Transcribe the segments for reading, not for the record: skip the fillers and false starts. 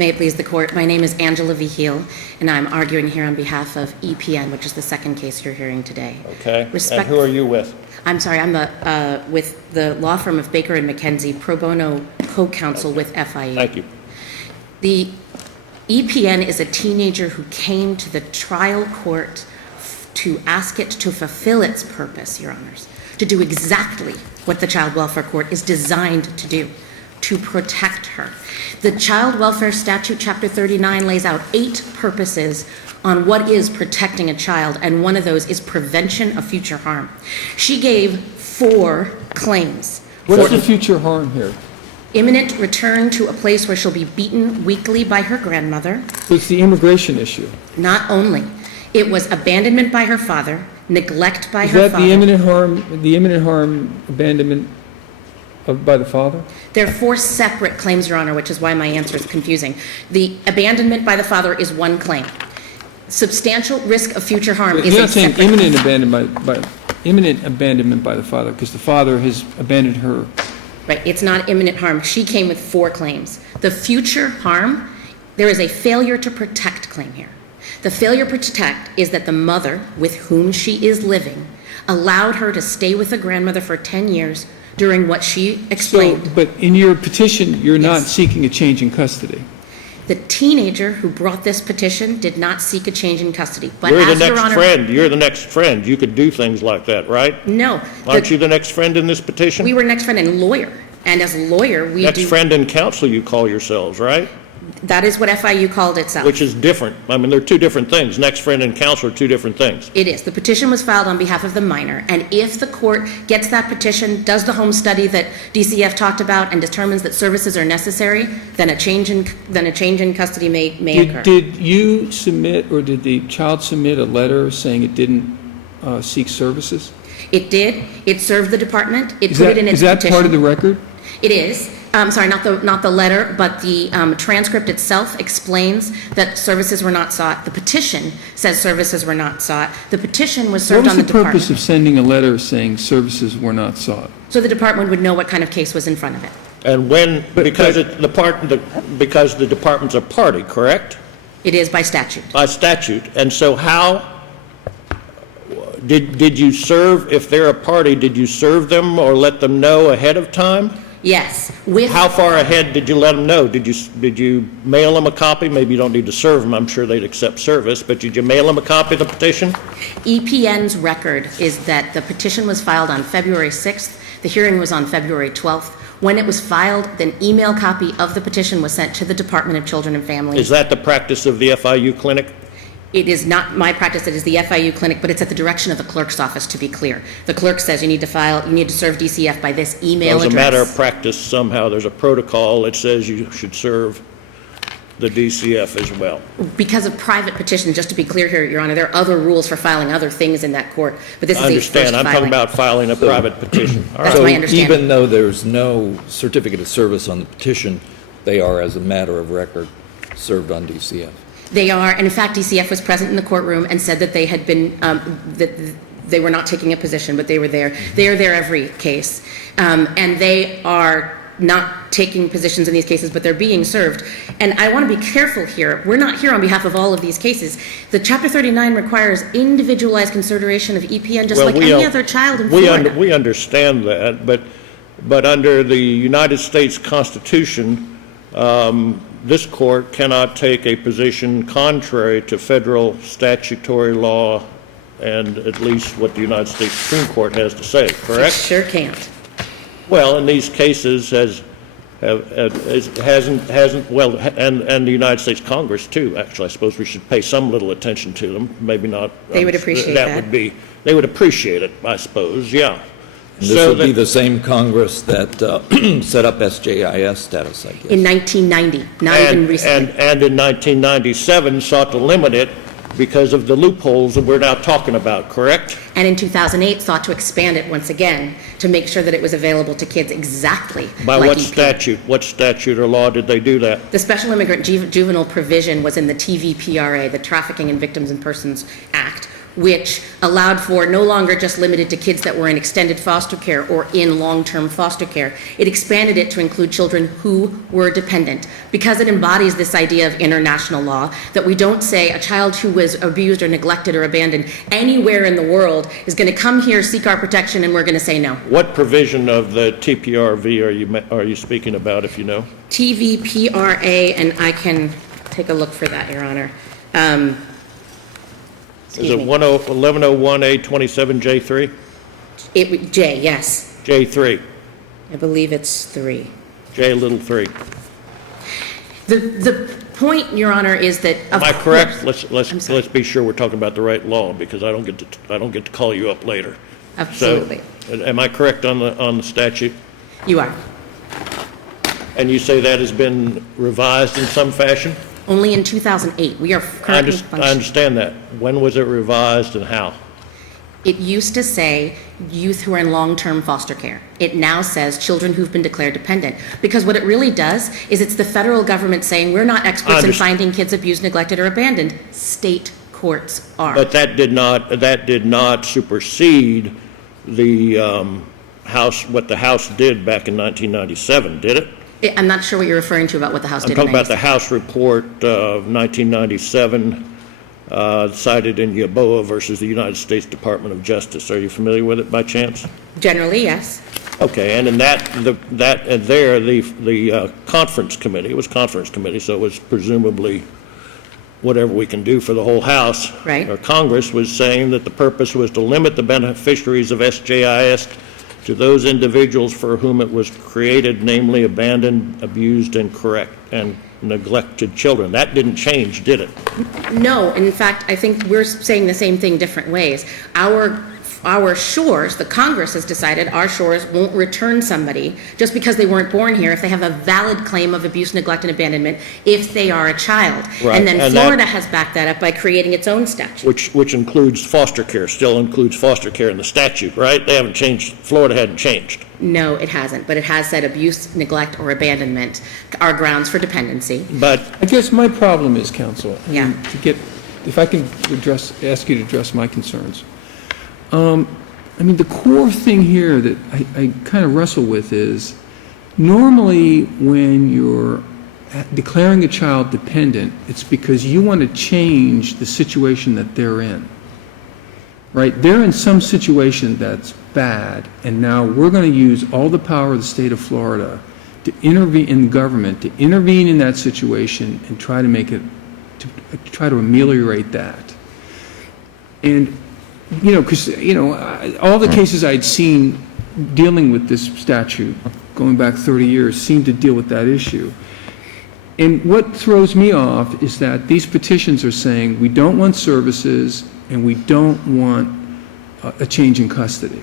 May it please the court, my name is Angela Vigil, and I'm arguing here on behalf of EPN, which is the second case you're hearing today. Okay, and who are you with? I'm sorry, I'm with the law firm of Baker & McKenzie, pro bono co-counsel with FIU. Thank you. The EPN is a teenager who came to the trial court to ask it to fulfill its purpose, Your Honors, to do exactly what the Child Welfare Court is designed to do, to protect her. The Child Welfare Statute, Chapter 39, lays out 8 purposes on what is protecting a child, and one of those is prevention of future harm. She gave 4 claims. What's the future harm here? Imminent return to a place where she'll be beaten weekly by her grandmother. It's the immigration issue. Not only. It was abandonment by her father, neglect by her father. Is that the imminent harm abandonment by the father? There are 4 separate claims, Your Honor, which is why my answer is confusing. The abandonment by the father is one claim. Substantial risk of future harm is a separate claim. You're not saying imminent abandonment by the father, because the father has abandoned her. Right, it's not imminent harm. She came with 4 claims. The future harm, there is a failure to protect claim here. The failure to protect is that the mother with whom she is living allowed her to stay with the grandmother for 10 years during what she explained. So, but in your petition, you're not Yes. seeking a change in custody. The teenager who brought this petition did not seek a change in custody. But You're the as Your next Honor, friend. You're the next friend. You could do things like that, right? No. Aren't you the next friend in this petition? We were next friend and lawyer. And as a lawyer, we Next do. friend and counsel you call yourselves, right? That is what FIU called itself. Which is different. I mean, they're 2 different things. Next friend and counsel are 2 different things. It is. The petition was filed on behalf of the minor, and if the court gets that petition, does the home study that DCF talked about, and determines that services are necessary, then a change in custody may occur. Did you submit, or did the child submit a letter saying it didn't seek services? It did. It served the department. It put it in its petition. Is that part of the record? It is. Sorry, not the letter, but the transcript itself explains that services were not sought. The petition says services were not sought. The petition was served on the department. What was the purpose of sending a letter saying services were not sought? So the department would know what kind of case was in front of it. And when, because the department's a party, correct? It is by statute. By statute. And so how did you serve, if they're a party, did you serve them or let them know ahead of time? Yes. How far ahead did you let them know? Did you mail them a copy? Maybe you don't need to serve them. I'm sure they'd accept service. But did you mail them a copy of the petition? EPN's record is that the petition was filed on February 6th. The hearing was on February 12th. When it was filed, an email copy of the petition was sent to the Department of Children and Families. Is that the practice of the FIU clinic? It is not my practice. It is the FIU clinic, but it's at the direction of the clerk's office, to be clear. The clerk says you need to serve DCF by this email address. As a matter of practice, somehow there's a protocol that says you should serve the DCF as well. Because of private petitions, just to be clear here, Your Honor, there are other rules for filing other things in that court, but this is a first filing. I understand. I'm talking about filing a private petition. All That's right. my understanding. Even though there's no certificate of service on the petition, they are, as a matter of record, served on DCF. They are, and in fact, DCF was present in the courtroom and said that they had been, that they were not taking a position, but they were there. They are there every case. And they are not taking positions in these cases, but they're being served. And I want to be careful here. We're not here on behalf of all of these cases. The Chapter 39 requires individualized consideration of EPN, just like any other child in Florida. We understand that, but under the United States Constitution, this court cannot take a position contrary to federal statutory law and at least what the United States Supreme Court has to say, correct? It sure can't. Well, in these cases, hasn't well, and the United States Congress too. Actually, I suppose we should pay some little attention to them. Maybe not. They would appreciate that. They would appreciate it, I suppose. Yeah. And this would be the same Congress that set up SJIS status, I guess. In 1990, not even recently. And in 1997 sought to limit it because of the loopholes that we're now talking about, correct? And in 2008 sought to expand it once again to make sure that it was available to kids exactly By like what EPN. statute? What statute or law did they do that? The Special Immigrant Juvenile Provision was in the TVPRA, the Trafficking in Victims and Persons Act, which allowed for no longer just limited to kids that were in extended foster care or in long-term foster care. It expanded it to include children who were dependent, because it embodies this idea of international law that we don't say a child who was abused or neglected or abandoned anywhere in the world is going to come here, seek our protection, and we're going to say no. What provision of the TPRV are you speaking about, if you know? TVPRA, and I can take a look for that, Your Honor. Is it 1101A27J3? J, yes. J3, I believe it's 3. J little 3. The point, Your Honor, is that Am I correct? course- Let's be sure we're talking about the right law, because I don't get to call you up later. Absolutely. So, am I correct on the statute? You are. And you say that has been revised in some fashion? Only in 2008. We are currently I functioning. understand that. When was it revised and how? It used to say youth who are in long-term foster care. It now says children who've been declared dependent. Because what it really does is it's the federal government saying we're not experts in finding kids abused, neglected, or abandoned. State courts are. But that did not supersede the House, what the House did back in 1997, did it? I'm not sure what you're referring to about what the House did. I'm talking about the House report of 1997, cited in Yaboa versus the United States Department of Justice. Are you familiar with it by chance? Generally, yes. Okay, and in the conference committee, it was conference committee, so it was presumably whatever we can do for the whole House. Right. Or Congress was saying that the purpose was to limit the beneficiaries of SJIS to those individuals for whom it was created, namely abandoned, abused, and neglected children. That didn't change, did it? No, in fact, I think we're saying the same thing different ways. Our shores, the Congress has decided our shores won't return somebody just because they weren't born here if they have a valid claim of abuse, neglect, and abandonment if they are a child. Right. And then And Florida has backed that up by creating its own statute. Which includes foster care, still includes foster care in the statute, right? They haven't changed, Florida hadn't changed. No, it hasn't, but it has said abuse, neglect, or abandonment are grounds for dependency. But I guess my problem is, counsel, Yeah. if I can ask you to address my concerns. The core thing here that I kind of wrestle with is, normally when you're declaring a child dependent, it's because you want to change the situation that they're in, right? They're in some situation that's bad, and now we're going to use all the power of the state of Florida to intervene in government, to intervene in that situation and try to make it, to try to ameliorate that. And because, all the cases I'd seen dealing with this statute, going back 30 years, seemed to deal with that issue. And what throws me off is that these petitions are saying we don't want services and we don't want a change in custody.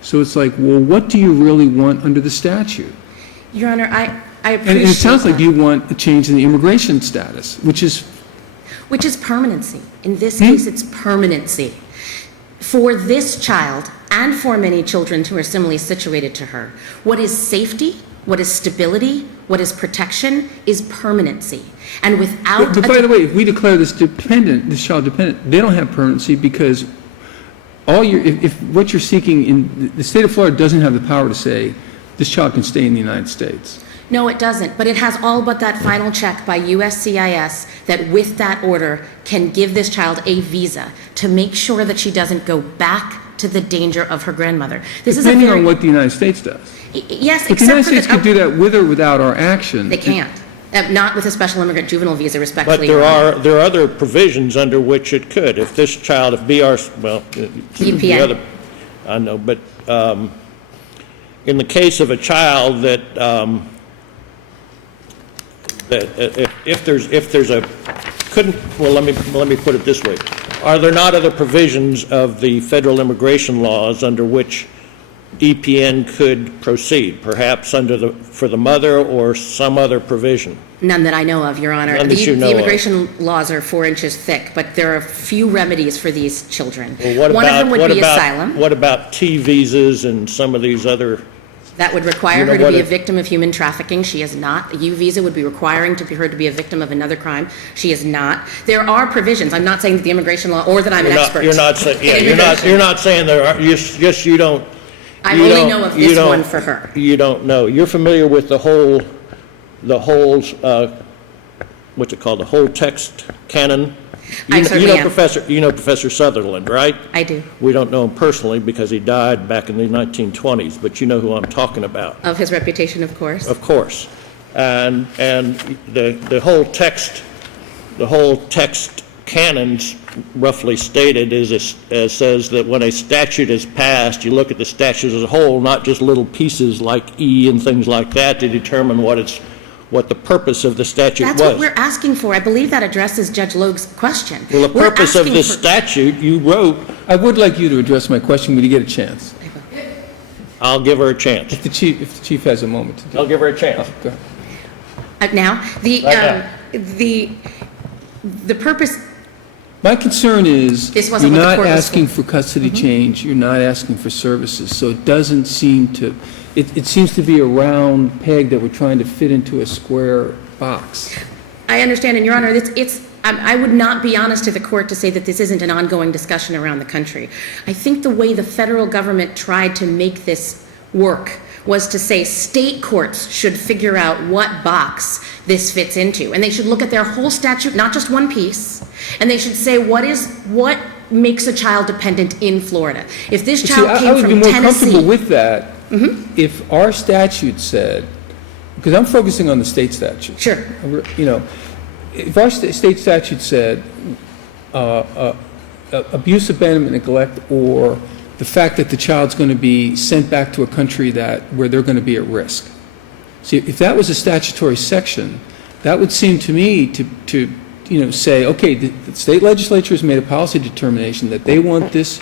So it's like, well, what do you really want under the statute? Your Honor, I appreciate And it sounds like that. you want a change in the immigration status, which is permanency. In this case, it's permanency. For this child, and for many children who are similarly situated to her, what is safety, what is stability, what is protection, is permanency. And without... But by the way, if we declare this child dependent, they don't have permanency, because if what you're seeking in the state of Florida doesn't have the power to say this child can stay in the United States. No, it doesn't, but it has all but that final check by USCIS that with that order can give this child a visa to make sure that she doesn't go back to the danger of her grandmother. Depending on what the United States does. Yes, But the except United for States could do that with or without our action. They can't. Not with a special immigrant juvenile visa, But respectfully. there Your Honor. are other provisions under which it could. If this child, if BR, well, the EPN. other, I know, but in the case of a child that if there's a let me put it this way: are there not other provisions of the federal immigration laws under which EPN could proceed, perhaps for the mother or some other provision? None that I know of, Your Honor. None that you know The of. immigration laws are 4 inches thick, but there are few remedies for these children. Well, One of them would be asylum. What about T visas and some of these other That would require You know her to what be a it- victim of human trafficking. She is not. A U visa would be requiring her to be a victim of another crime. She is not. There are provisions. I'm not saying that the immigration law, or that I'm an expert. You're not saying, yeah, in you're immigration. not saying there are, you don't. I you only don't- know of you this don't- one for her. You don't know. You're familiar with the whole, what's it called, the whole text canon? I certainly am. You know Professor Sutherland, right? I do. We don't know him personally because he died back in the 1920s, but you know who I'm talking about. Of his reputation, of course. Of course. And the whole text canons roughly stated says that when a statute is passed, you look at the statute as a whole, not just little pieces like E and things like that to determine what the purpose of the statute was. That's what we're asking for. I believe that addresses Judge Logue's question. Well, the We're purpose of asking this for- statute, you wrote, I would like you to address my question when you get a chance, I'll give her a chance. if the chief has a moment to do I'll give her a chance. it. Go ahead. Now, Right the purpose, My concern is, This you're wasn't what the not court was asking for. for custody change, you're not asking for services, so it doesn't seem to, it seems to be a round peg that we're trying to fit into a square box. I understand, and Your Honor, I would not be honest to the court to say that this isn't an ongoing discussion around the country. I think the way the federal government tried to make this work was to say state courts should figure out what box this fits into. And they should look at their whole statute, not just one piece, and they should say what makes a child dependent in Florida. If this See, child I came would be from more comfortable Tennessee, with that if our statute said, because I'm focusing on the state statute. Sure. You know, if our state statute said abuse, abandonment, neglect, or the fact that the child's going to be sent back to a country where they're going to be at risk. See, if that was a statutory section, that would seem to me to say, okay, the state legislature has made a policy determination that they want this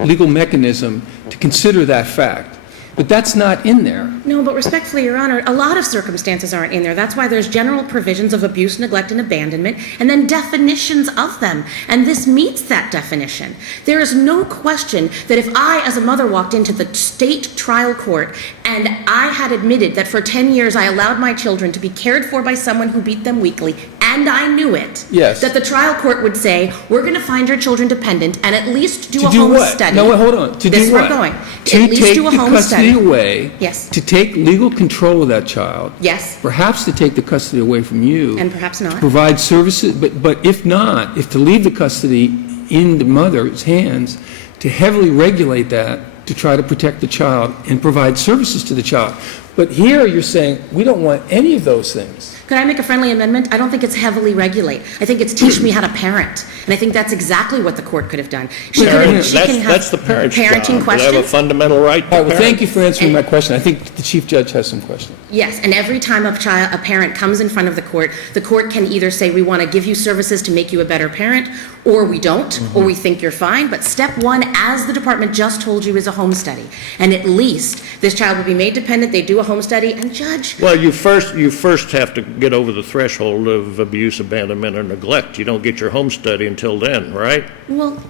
legal mechanism to consider that fact. But that's not in there. No, but respectfully, Your Honor, a lot of circumstances aren't in there. That's why there's general provisions of abuse, neglect, and abandonment, and then definitions of them. And this meets that definition. There is no question that if I, as a mother, walked into the state trial court and I had admitted that for 10 years I allowed my children to be cared for by someone who beat them weekly, and I knew it, Yes. that the trial court would say, we're going to find your children dependent and at least do To a do home what? study. No, wait, hold on. To This do is where what? I'm going. To At least take do a the home custody study. away. Yes. To take legal control of that child. Yes. Perhaps to take the custody away from you. And perhaps not. Provide services, but if not, if to leave the custody in the mother's hands, to heavily regulate that, to try to protect the child and provide services to the child. But here you're saying, we don't want any of those things. Could I make a friendly amendment? I don't think it's heavily regulate. I think it's teach me how to parent. And I think that's exactly what the court could have done. She can have That's the parent's job. parenting They have a questions. fundamental right to All right, well, parent. thank you for answering my question. I think the Chief Judge has some questions. Yes, and every time a parent comes in front of the court can either say, we want to give you services to make you a better parent, or we don't, or we think you're fine. But step one, as the department just told you, is a home study. And at least this child will be made dependent, they do a home study, and judge, Well, you first have to get over the threshold of abuse, abandonment, or neglect. You don't get your home study until then, right? well,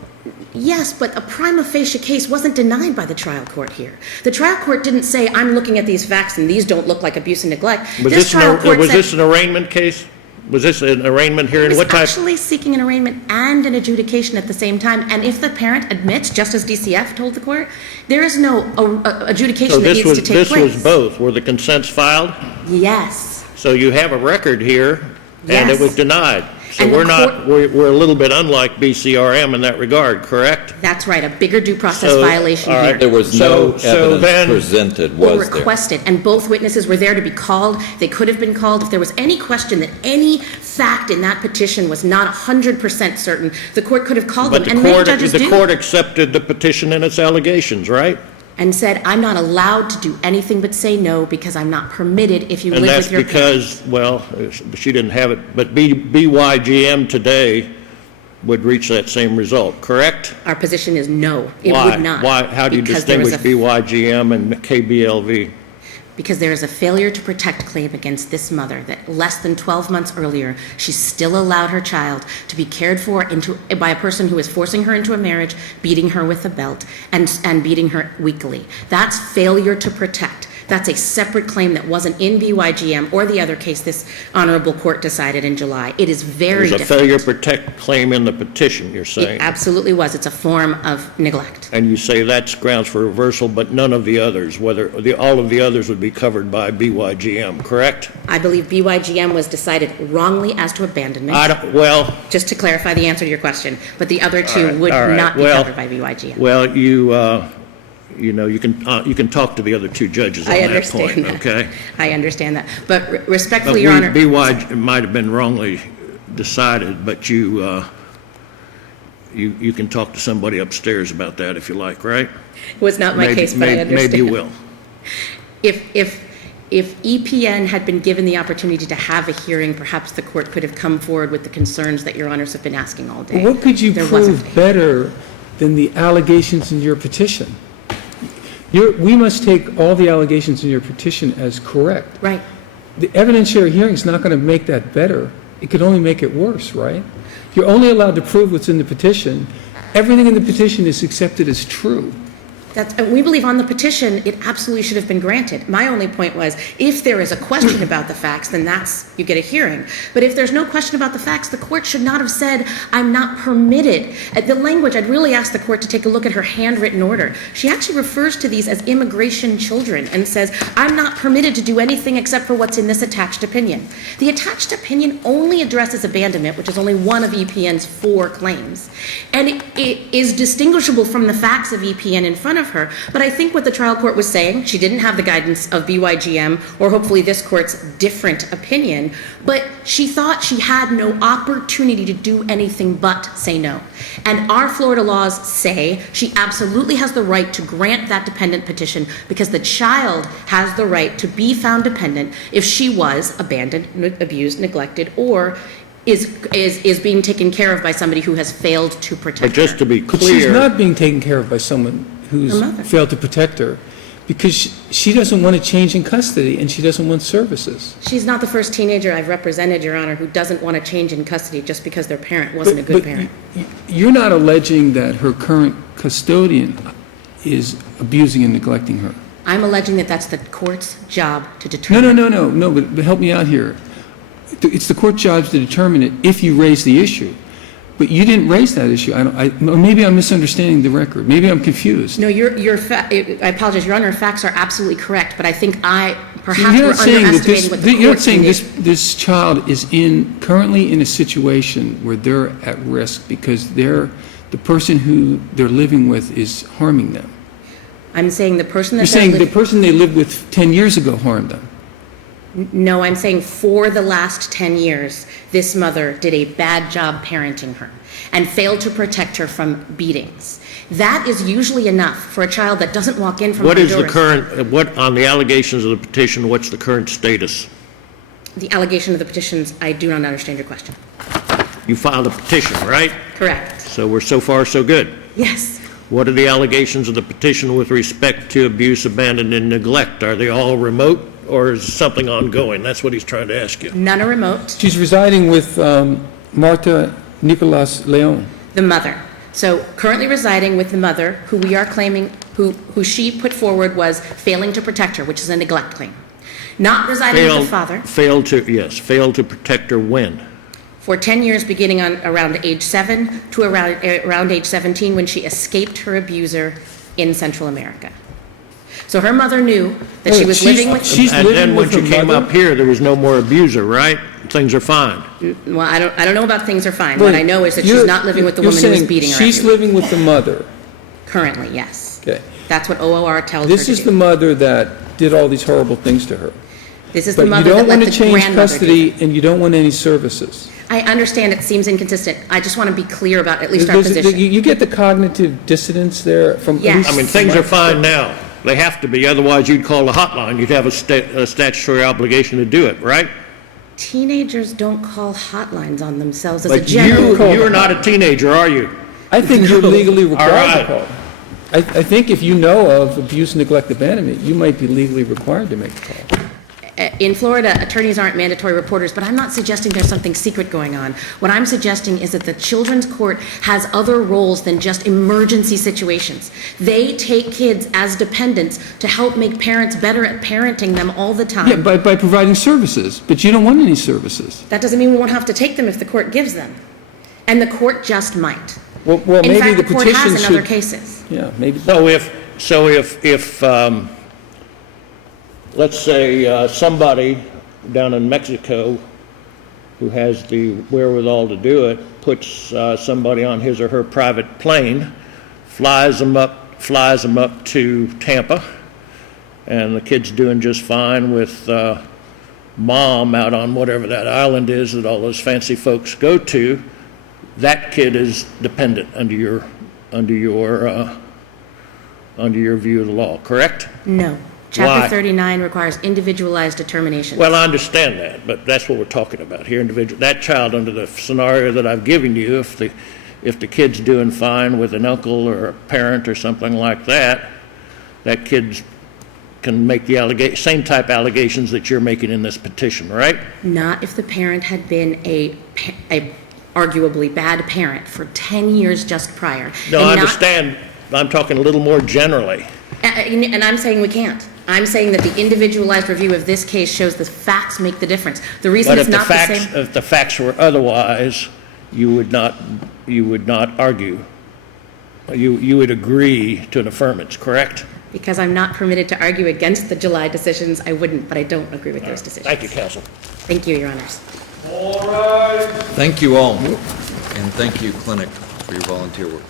yes, but a prima facie case wasn't denied by the trial court here. The trial court didn't say, I'm looking at these facts and these don't look like abuse and neglect. Was This trial court said, this an arraignment case? Was this an arraignment hearing? he was What type? actually seeking an arraignment and an adjudication at the same time. And if the parent admits, just as DCF told the court, there is no So adjudication that needs to take this place. was both. Were the consents filed? Yes. So you have a record here, and it Yes. was denied. So And the we're a little bit unlike BCRM in that regard, correct? That's right, a bigger due process So, violation all right. here. There was no So then- evidence presented, Or was there? requested, and both witnesses were there to be called. They could have been called. If there was any question that any fact in that petition was not 100% certain, the court could have called But them, and many judges the do. court accepted the petition and its allegations, right? And said, I'm not allowed to do anything but say no because I'm not permitted if you And live that's with your parents. because, well, she didn't have it, but BYGM today would reach that same result, correct? Our position is no, it Why? would not. Why? How do you Because there is distinguish BYGM and KBLV? Because there is a failure to protect claim against this mother that less than 12 months earlier, she still allowed her child to be cared for by a person who is forcing her into a marriage, beating her with a belt, and beating her weekly. That's failure to protect. That's a separate claim that wasn't in BYGM or the other case this honorable court decided in July. It is very There's a different. failure to protect claim in the petition, you're It saying? absolutely was. It's a form of neglect. And you say that's grounds for reversal, but none of the others, all of the others would be covered by BYGM, correct? I believe BYGM was decided wrongly as to abandonment, Well, just to clarify the answer to your question, but the other two All right, would all right. not be Well, covered by BYGM. well, you can talk to the other two judges on I that point, understand that. okay? I understand that. But But respectfully, Your Honor, BY might have been wrongly decided, but you can talk to somebody upstairs about that if you like, right? it was not my case, but I understand. Maybe you will. If EPN had been given the opportunity to have a hearing, perhaps the court could have come forward with the concerns that Your Honors have been asking all day. What could you There wasn't. prove better than the allegations in your petition? We must take all the allegations in your petition as correct. Right. The evidentiary hearing is not going to make that better. It could only make it worse, right? You're only allowed to prove what's in the petition. Everything in the petition is accepted as true. And we believe on the petition, it absolutely should have been granted. My only point was, if there is a question about the facts, then you get a hearing. But if there's no question about the facts, the court should not have said, I'm not permitted. The language, I'd really ask the court to take a look at her handwritten order. She actually refers to these as immigration children and says, I'm not permitted to do anything except for what's in this attached opinion. The attached opinion only addresses abandonment, which is only one of EPN's 4 claims. And it is distinguishable from the facts of EPN in front of her, but I think what the trial court was saying, she didn't have the guidance of BYGM or hopefully this court's different opinion, but she thought she had no opportunity to do anything but say no. And our Florida laws say she absolutely has the right to grant that dependent petition because the child has the right to be found dependent if she was abandoned, abused, neglected, or is being taken care of by somebody who has failed to protect her. But just to be But she's clear, not being taken care of by someone who's Her mother. failed to protect her because she doesn't want to change in custody and she doesn't want services. She's not the first teenager I've represented, Your Honor, who doesn't want to change in custody just because their parent wasn't a good parent. You're not alleging that her current custodian is abusing and neglecting her. I'm alleging that that's the court's job to determine. No, but help me out here. It's the court's job to determine it if you raise the issue. But you didn't raise that issue. Or maybe I'm misunderstanding the record. Maybe I'm confused. No, I apologize, Your Honor, facts are absolutely correct, but I think perhaps You're we're not saying that underestimating what the you're not court saying can do. this child is currently in a situation where they're at risk because the person who they're living with is harming them. I'm saying the person that You're saying the person they lived with 10 years ago harmed them. No, I'm saying for the last 10 years, this mother did a bad job parenting her and failed to protect her from beatings. That is usually enough for a child that doesn't walk in from what is Honduras. on the allegations of the petition, what's the current status? The allegation of the petitions, I do not understand your question. You filed a petition, right? Correct. So we're so far so good. Yes. What are the allegations of the petition with respect to abuse, abandon, and neglect? Are they all remote, or is something ongoing? That's what he's trying to ask you. None are remote. She's residing with Marta Nicolas Leon. The mother. So currently residing with the mother, who we are claiming, who she put forward was failing to protect her, which is a neglect claim. Not residing with the father Failed to protect her when? for 10 years, beginning on around age 7 to around age 17, when she escaped her abuser in Central America. So her mother knew that she was living with. And then when she came up here, there was no more abuser, right? Things are fine. Well, I don't know about things are fine. What I know is that she's not living with the woman who was beating her. She's every week. living with the mother. Currently, yes. Okay. That's what OOR tells her This to is do. the mother that did all these horrible things to her. This is the But you mother don't that let want the to change grandmother do custody it. and you don't want any services. I understand it seems inconsistent. I just want to be clear about at least our position. You get the cognitive dissonance there from. Yes. I mean, things are fine now. They have to be, otherwise you'd call the hotline. You'd have a statutory obligation to do it, right? Teenagers don't call hotlines on themselves as a But general. you're not a teenager, are you? I think you're legally required right. to call. I think if you know of abuse, neglect, abandonment, you might be legally required to make the call. in Florida, attorneys aren't mandatory reporters, but I'm not suggesting there's something secret going on. What I'm suggesting is that the children's court has other roles than just emergency situations. They take kids as dependents to help make parents better at parenting them all the time. Yeah, by providing services, but you don't want any services. That doesn't mean we won't have to take them if the court gives them. And the court just might. Well, In maybe fact, the the court petition has in other should. cases. Yeah, maybe. So if let's say somebody down in Mexico who has the wherewithal to do it, puts somebody on his or her private plane, flies them up to Tampa, and the kid's doing just fine with mom out on whatever that island is that all those fancy folks go to, that kid is dependent under your view of the law, correct? No. Why? Chapter 39 requires individualized determination. Well, I understand that, but that's what we're talking about here. That child, under the scenario that I've given you, if the kid's doing fine with an uncle or a parent or something like that, that kid can make the same type allegations that you're making in this petition, right? Not if the parent had been a arguably bad parent for 10 years just prior. No, And I not- understand. I'm talking a little more generally. And I'm saying we can't. I'm saying that the individualized review of this case shows the facts make the difference. The reason But it's not the same. if the facts were otherwise, you would not argue. You would agree to an affirmance, correct? Because I'm not permitted to argue against the July decisions, I wouldn't, but I don't agree with those decisions. Thank you, counsel. Thank you, Your Honors. Thank you all, and thank you, Clinic, for your volunteer work.